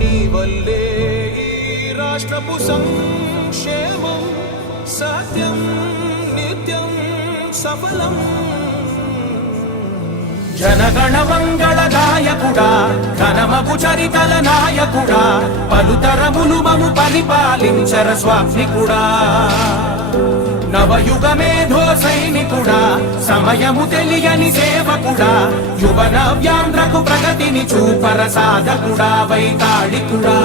నీ వల్లే ఈ రాష్ట్రపు సంక్షేమం సత్యం నిత్యం సఫలం. జనగణ మంగళ గాయకుడా ఘనమగు చరితల నాయకుడా పలుతరములు మము పరిపాలించర స్వామికుడా. నవయుగ మేధో సైనికుడా సమయము తెలియని సేవకుడా యువ నవ్యాంధ్రకు ప్రగతిని చూపర సాధకుడా వైతాళికుడా.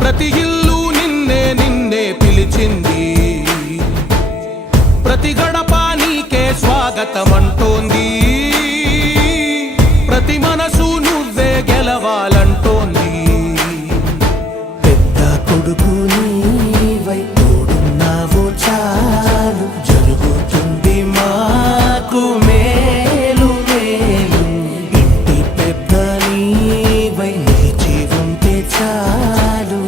ప్రతి ఇల్లు నిన్నే నిన్నే పిలిచింది, ప్రతి గడప నీకే స్వాగతమంటోంది, ప్రతి మనసు నువ్వే గెలవాలంటోంది. పెద్ద కొడుకు నీవై తోడున్నావు చాలు జరుగుతుంది మాకు మేలు మేలు. ఇంటి పెద్ద నీవై నిలిచి ఉంటే చాలు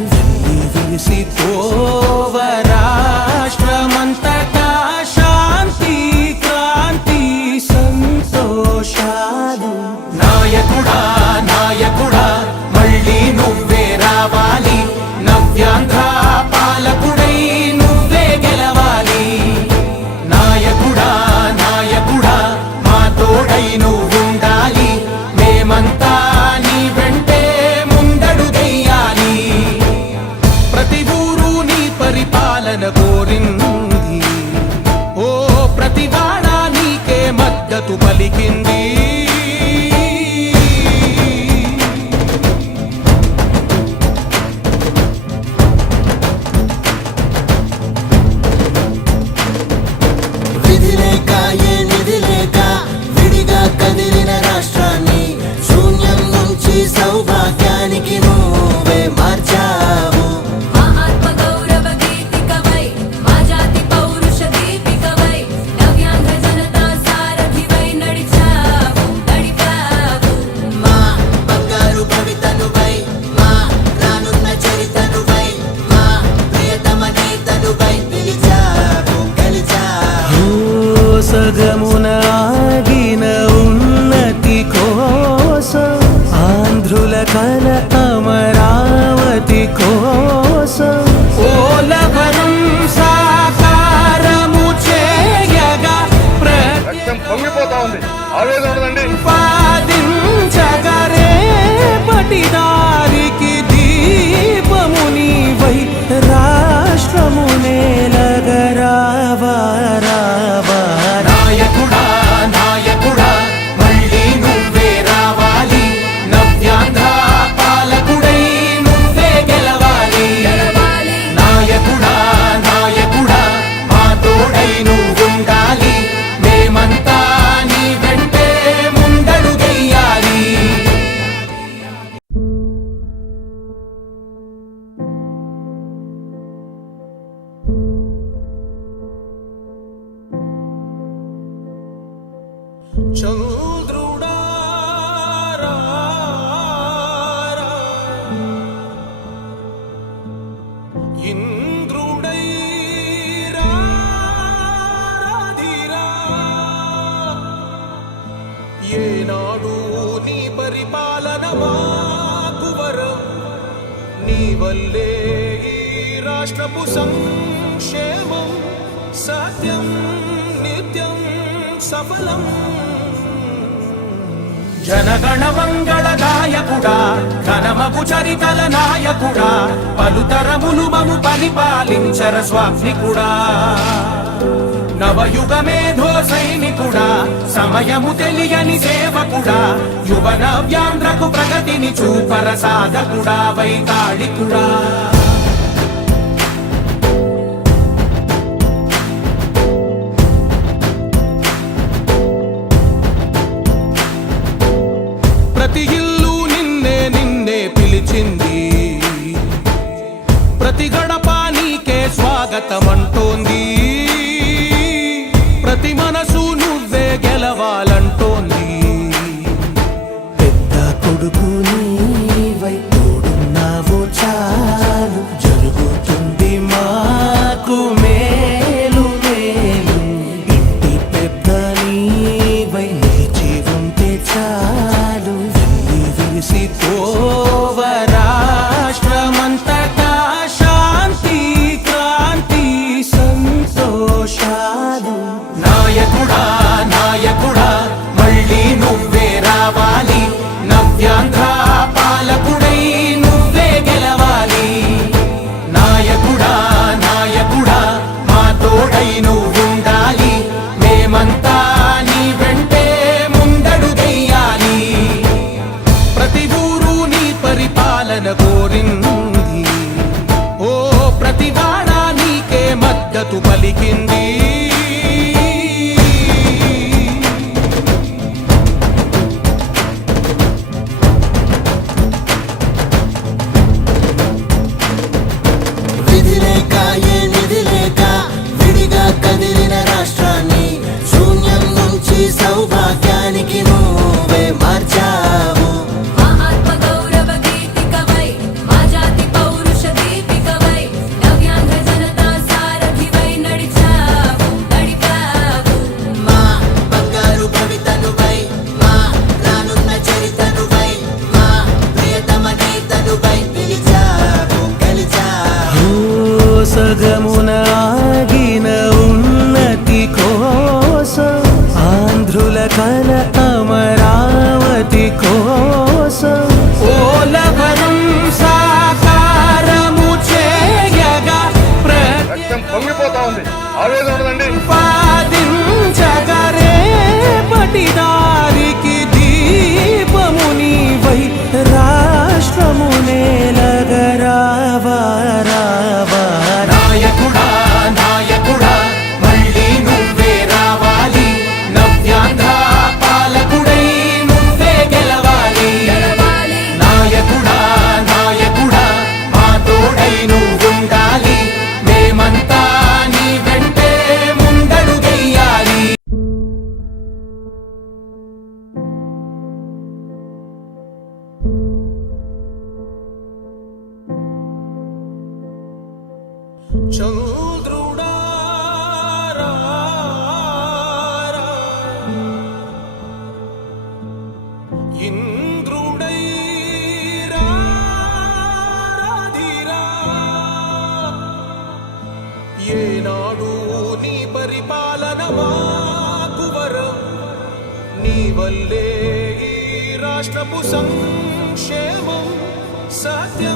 విరిసి పోవ రాష్ట్రమంతటా శాంతి క్రాంతి సంతోషాలు. నాయకుడా నాయకుడా మళ్ళీ నువ్వే రావాలి, నవ్యాంధ్ర పాలకుడై నువ్వే గెలవాలి. నాయకుడా నాయకుడా మా తోడై నువ్వుండాలి, మేమంతా నీ వెంటే ముందడుగెయ్యాలి. ప్రతి ఊరు నీ పరిపాలన కోరింది, ఓ ప్రతి వాడ నీకే మద్దతు పలికింది. విధి లేక ఏ నిధి లేక విడిగా కదిలిన రాష్ట్రాన్ని శూన్యం నుంచి సౌభాగ్యానికి నువ్వే మార్చావు. మా ఆత్మ గౌరవ గీతికవై మా జాతి పౌరుష దీపికవై నవ్యాంధ్ర జనతా సారథివై నడిచావు నడిపావు. మా బంగారు భవితనువై మా రానున్న చరితనువై మా ప్రియతమ నేతనువై పిలిచావు గెలిచావు. సగమున ఆగిన ఉన్నతి కోసం ఆంధ్రుల కల అమరావతి కోసం ఓలవరం సాకారము చేయగా రక్తం పొంగిపోతా ఉంది, ఆవేదన ఉండదండి. ప్రతిపాదించగరే పటిదారికి దీపము నీవై రాష్ట్రము నేలగరావా రావా. నాయకుడా నాయకుడా మళ్ళీ నువ్వే రావాలి, నవ్యాంధ్ర పాలకుడై నువ్వే గెలవాలి. నాయకుడా నాయకుడా మా తోడై నువ్వుండాలి, మేమంతా నీ వెంటే ముందడుగెయ్యాలి. చంద్రుడా రా రా, ఇంద్రుడై రాధిరా. ఏనాడు నీ పరిపాలన మాకు వరం, నీ వల్లే ఈ రాష్ట్రపు సంక్షేమం సత్యం నిత్యం సఫలం. జనగణ మంగళ గాయకుడా ఘనమగు చరితల నాయకుడా పలుతరములు మము పరిపాలించర స్వామికుడా. నవయుగ మేధో సైనికుడా సమయము తెలియని సేవకుడా యువ నవ్యాంధ్రకు ప్రగతిని చూపర సాధకుడా వైతాళికుడా. ప్రతి ఇల్లు నిన్నే నిన్నే పిలిచింది, ప్రతి గడప నీకే స్వాగతమంటోంది, ప్రతి మనసు నువ్వే గెలవాలంటోంది. పెద్ద కొడుకు నీవై తోడున్నావు చాలు జరుగుతుంది మాకు మేలు మద్దతు పలికింది. విధి లేక ఏ నిధి లేక విడిగా కదిలిన రాష్ట్రాన్ని శూన్యం నుంచి సౌభాగ్యానికి నువ్వే మార్చావు. మా ఆత్మ గౌరవ గీతికవై మా జాతి పౌరుష దీపికవై నవ్యాంధ్ర జనతా సారథివై నడిచావు నడిపావు. మా బంగారు భవితనువై మా రానున్న చరితనువై మా ప్రియతమ నేతనువై పిలిచావు గెలిచావు. సగమున ఆగిన ఉన్నతి కోసం ఆంధ్రుల కల అమరావతి కోసం పోలవరం సాకారము చేయగా రక్తం పొంగిపోతా ఉంది, ఆవేదన ఉండదండి. ప్రతిపాదించగా రేపటి దారికి దీపము నీవై రాష్ట్రము నేలగరావా రావా. నాయకుడా నాయకుడా మళ్ళీ నువ్వే రావాలి, నవ్యాంధ్ర పాలకుడై నువ్వే గెలవాలి. గెలవాలి. నాయకుడా నాయకుడా మా తోడై నువ్వుండాలి, మేమంతా నీ వెంటే ముందడుగెయ్యాలి. చంద్రుడా రా రా, ఇంద్రుడై రాధిరా. ఏనాడు నీ పరిపాలన మాకు వరం, నీ వల్లే ఈ రాష్ట్రపు సంక్షేమం సత్యం.